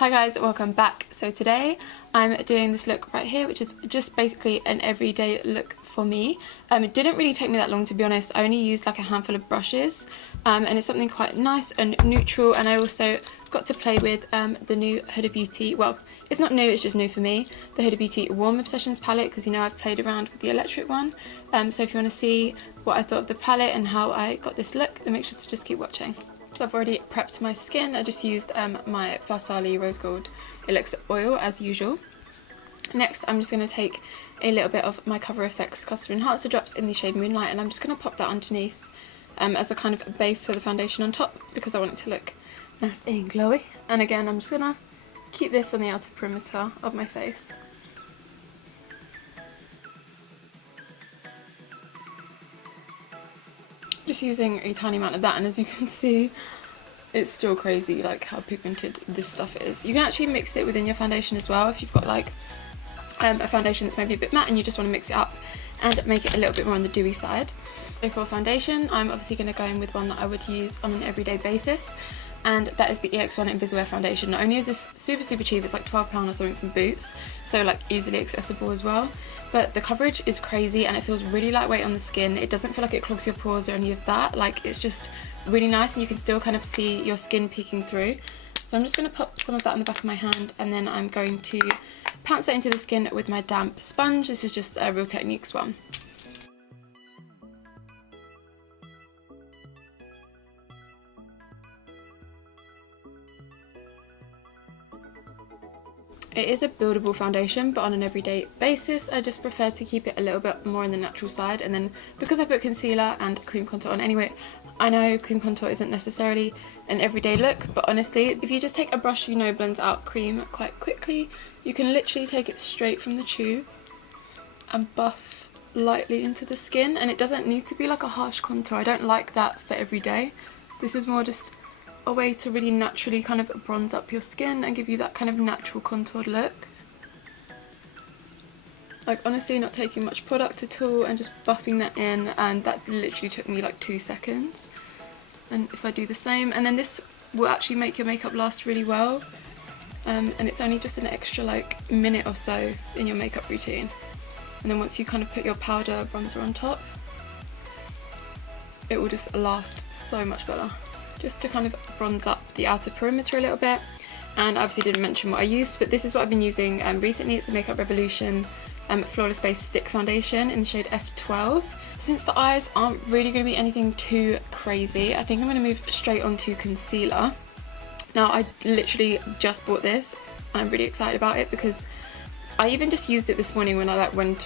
Hi guys, welcome back. So today I'm doing this look right here, which is just basically an everyday look for me. It didn't really take me that long, to be honest. I only used like a handful of brushes, and it's something quite nice and neutral. And I also got to play with the new Huda Beauty, well, it's not new, it's just new for me, the Huda Beauty Warm Obsessions palette, because you know I've played around with the electric one. So if you want to see what I thought of the palette and how I got this look, then make sure to just keep watching. So I've already prepped my skin. I just used my Farsali Rose Gold Elixir oil as usual. Next I'm just going to take a little bit of my Cover FX Custom Enhancer drops in the shade Moonlight, and I'm just going to pop that underneath as a kind of base for the foundation on top, because I want it to look nice and glowy. And again, I'm just going to keep this on the outer perimeter of my face. Just using a tiny amount of that, and as you can see, it's still crazy like how pigmented this stuff is. You can actually mix it within your foundation as well if you've got like a foundation that's maybe a bit matte and you just want to mix it up and make it a little bit more on the dewy side. So for foundation, I'm obviously going to go in with one that I would use on an everyday basis, and that is the EX1 Invisiwear Foundation. Not only is this super cheap, it's like £12 or something from Boots, so like easily accessible as well, but the coverage is crazy and it feels really lightweight on the skin. It doesn't feel like it clogs your pores or any of that. Like, it's just really nice and you can still kind of see your skin peeking through. So I'm just going to pop some of that on the back of my hand, and then I'm going to pounce that into the skin with my damp sponge. This is just a Real Techniques one. It is a buildable foundation, but on an everyday basis I just prefer to keep it a little bit more on the natural side. And then because I put concealer and cream contour on anyway, I know cream contour isn't necessarily an everyday look, but honestly, if you just take a brush you know blends out cream quite quickly, you can literally take it straight from the tube and buff lightly into the skin, and it doesn't need to be like a harsh contour. I don't like that for everyday. This is more just a way to really naturally kind of bronze up your skin and give you that kind of natural contoured look. Like, honestly, not taking much product at all and just buffing that in, and that literally took me like 2 seconds. And if I do the same, and then this will actually make your makeup last really well, and it's only just an extra like minute or so in your makeup routine. And then once you kind of put your powder bronzer on top, it will just last so much better. Just to kind of bronze up the outer perimeter a little bit. And I obviously didn't mention what I used, but this is what I've been using recently. It's the Makeup Revolution Flawless Base Stick Foundation in the shade F12. Since the eyes aren't really going to be anything too crazy, I think I'm going to move straight onto concealer. Now, I literally just bought this and I'm really excited about it, because I even just used it this morning when I like went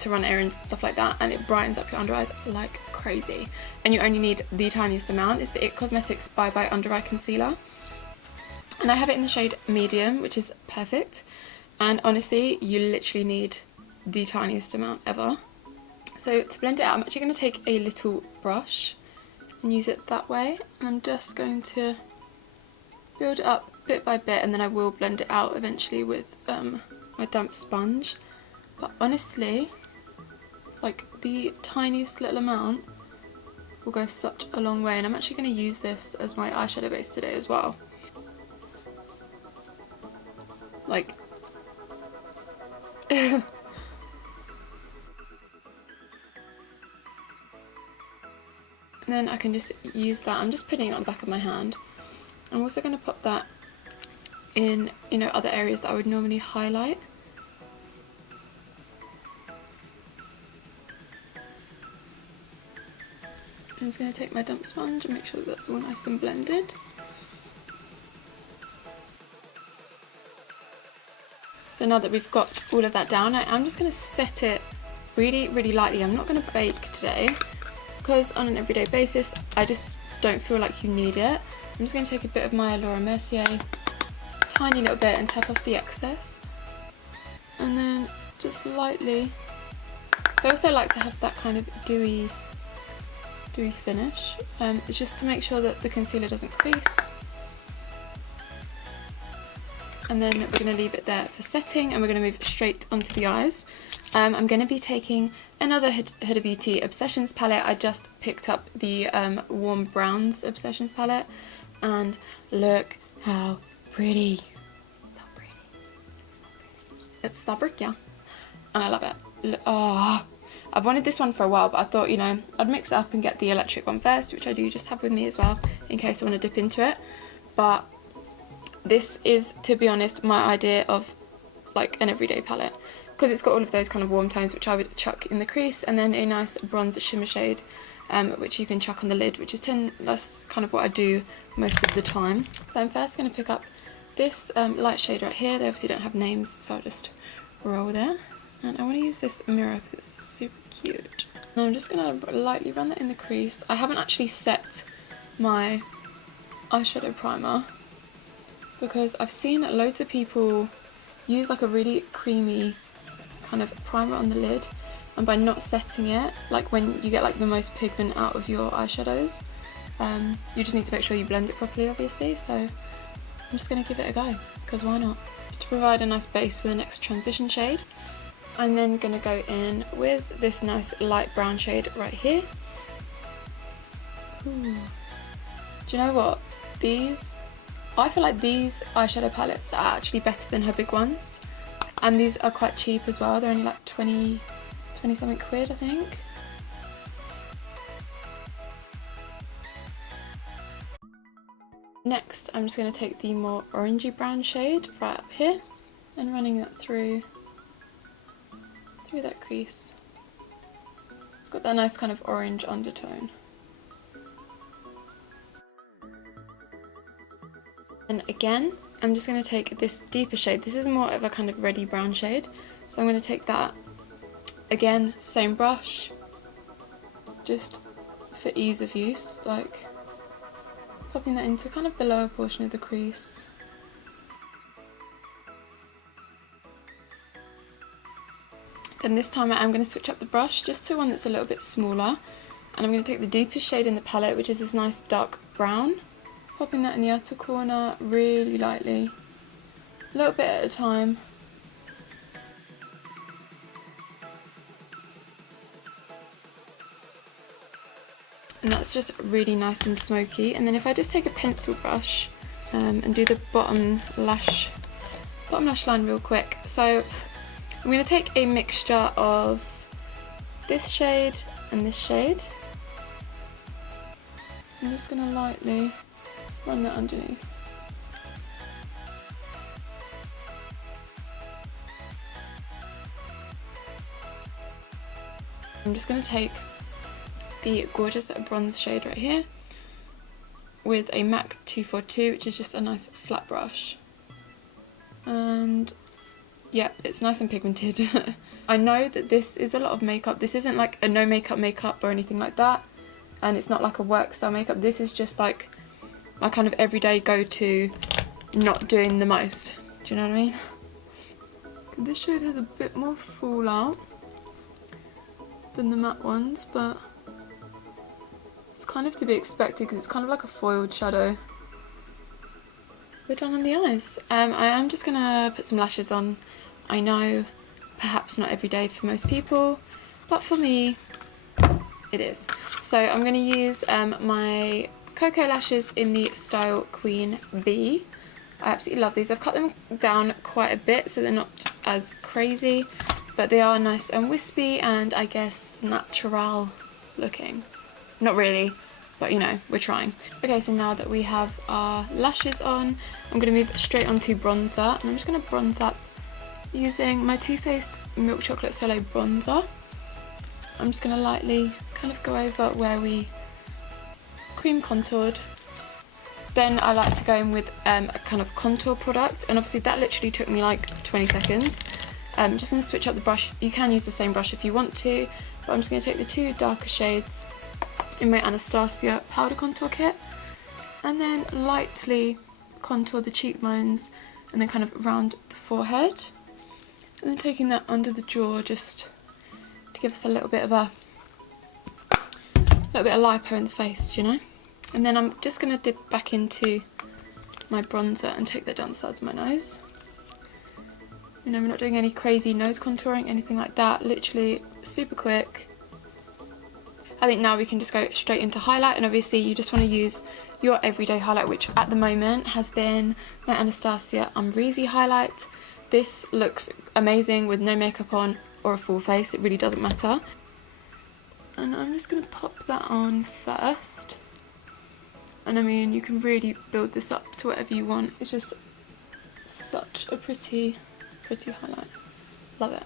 to run errands and stuff like that, and it brightens up your under eyes like crazy. And you only need the tiniest amount. It's the IT Cosmetics Bye Bye Under Eye Concealer, and I have it in the shade medium, which is perfect. And honestly, you literally need the tiniest amount ever. So to blend it out, I'm actually going to take a little brush and use it that way, and I'm just going to build it up bit by bit, and then I will blend it out eventually with my damp sponge. But honestly, like, the tiniest little amount will go such a long way, and I'm actually going to use this as my eyeshadow base today as well. Like and then I can just use that. I'm just putting it on the back of my hand. I'm also going to pop that in, you know, other areas that I would normally highlight. I'm just going to take my damp sponge and make sure that that's all nice and blended. So now that we've got all of that down, I'm just going to set it really lightly. I'm not going to bake today, because on an everyday basis I just don't feel like you need it. I'm just going to take a bit of my Mercier, tiny little bit, and tap off the excess, and then just lightly. So I also like to have that kind of dewy finish. It's just to make sure that the concealer doesn't crease. And then we're going to leave it there for setting, and we're going to move straight onto the eyes. I'm going to be taking another Huda Beauty Obsessions palette. I just picked up the Warm Browns Obsessions palette, and look how pretty. It's fabric, yeah, and I love it. Oh, I've wanted this one for a while, but I thought, you know, I'd mix it up and get the electric one first, which I do just have with me as well, in case I want to dip into it. But this is, to be honest, my idea of like an everyday palette, because it's got all of those kind of warm tones which I would chuck in the crease, and then a nice bronze shimmer shade which you can chuck on the lid, which is that's kind of what I do most of the time. So I'm first going to pick up this light shade right here. They obviously don't have names, so I'll just roll there. And I want to use this mirror because it's super cute. And I'm just going to lightly run that in the crease. I haven't actually set my eyeshadow primer because I've seen loads of people use like a really creamy kind of primer on the lid, and by not setting it, like when you get like the most pigment out of your eyeshadows, you just need to make sure you blend it properly, obviously. So I'm just going to give it a go, because why not? Just to provide a nice base for the next transition shade, I'm then going to go in with this nice light brown shade right here. Ooh. Do you know what? I feel like these eyeshadow palettes are actually better than her big ones, and these are quite cheap as well. They're only like 20 something quid, I think. Next, I'm just going to take the more orangey brown shade right up here and running that through that crease. It's got that nice kind of orange undertone. And again, I'm just going to take this deeper shade. This is more of a kind of reddy brown shade, so I'm going to take that. Again, same brush, just for ease of use, like popping that into kind of the lower portion of the crease. Then this time I am going to switch up the brush just to one that's a little bit smaller, and I'm going to take the deepest shade in the palette, which is this nice dark brown, popping that in the outer corner really lightly, a little bit at a time. And that's just really nice and smoky. And then if I just take a pencil brush and do the bottom lash line real quick. So I'm going to take a mixture of this shade and this shade. I'm just going to lightly run that underneath. I'm just going to take the gorgeous bronze shade right here with a MAC 242, which is just a nice flat brush. And yeah, it's nice and pigmented. I know that this is a lot of makeup. This isn't like a no makeup or anything like that, and it's not like a work style makeup. This is just like my kind of everyday go-to, not doing the most. Do you know what I mean? This shade has a bit more fallout than the matte ones, but it's kind of to be expected because it's kind of like a foiled shadow. We're done on the eyes. I am just gonna put some lashes on. I know perhaps not every day for most people, but for me it is. So I'm gonna use my Koko lashes in the style Queen Bee. I absolutely love these. I've cut them down quite a bit so they're not as crazy, but they are nice and wispy and I guess natural looking. Not really, but you know, we're trying. Okay, so now that we have our lashes on, I'm going to move straight onto bronzer, and I'm just going to bronze up using my Too Faced Milk Chocolate Soleil bronzer. I'm just going to lightly kind of go over where we cream contoured. Then I like to go in with a kind of contour product, and obviously that literally took me like 20 seconds. I'm just going to switch up the brush. You can use the same brush if you want to, but I'm just going to take the two darker shades in my Anastasia powder contour kit, and then lightly contour the cheekbones and then kind of round the forehead, and then taking that under the jaw just to give us a little bit of lipo in the face, do you know? And then I'm just going to dip back into my bronzer and take that down the sides of my nose. You know, we're not doing any crazy nose contouring, anything like that, literally super quick. I think now we can just go straight into highlight, and obviously you just want to use your everyday highlight, which at the moment has been my Anastasia Umbrizi highlight. This looks amazing with no makeup on or a full face, it really doesn't matter. And I'm just going to pop that on first. And I mean, you can really build this up to whatever you want. It's just such a pretty highlight. Love it.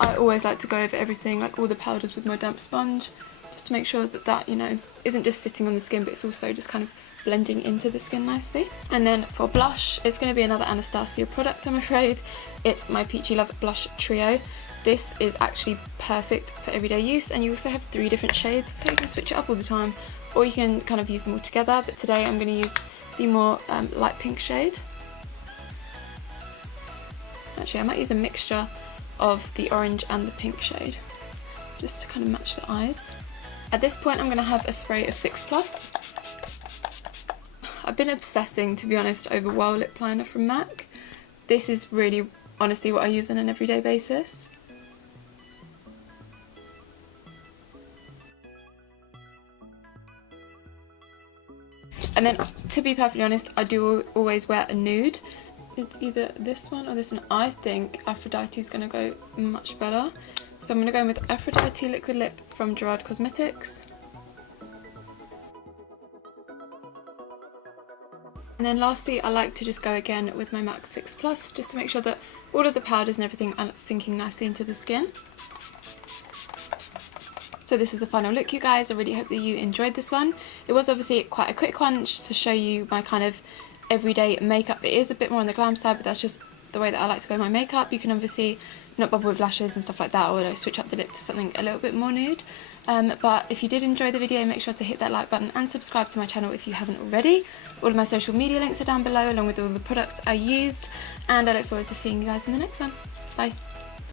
I always like to go over everything, like all the powders, with my damp sponge, just to make sure that that, you know, isn't just sitting on the skin, but it's also just kind of blending into the skin nicely. And then for blush, it's going to be another Anastasia product, I'm afraid. It's my Peachy Love Blush Trio. This is actually perfect for everyday use, and you also have 3 different shades, so you can switch it up all the time, or you can kind of use them all together. But today I'm going to use the more light pink shade. Actually, I might use a mixture of the orange and the pink shade, just to kind of match the eyes. At this point, I'm going to have a spray of Fix Plus. I've been obsessing, to be honest, over Whirl Lip Liner from MAC. This is really, honestly, what I use on an everyday basis. And then, to be perfectly honest, I do always wear a nude. It's either this one or this one. I think Aphrodite is going to go much better. So I'm going to go in with Aphrodite Liquid Lip from Gerard Cosmetics. And then lastly, I like to just go again with my MAC Fix Plus, just to make sure that all of the powders and everything are sinking nicely into the skin. So this is the final look, you guys. I really hope that you enjoyed this one. It was obviously quite a quick one, just to show you my kind of everyday makeup. It is a bit more on the glam side, but that's just the way that I like to wear my makeup. You can obviously not bother with lashes and stuff like that, or switch up the lip to something a little bit more nude. But if you did enjoy the video, make sure to hit that like button and subscribe to my channel if you haven't already. All of my social media links are down below, along with all the products I used, and I look forward to seeing you guys in the next one. Bye.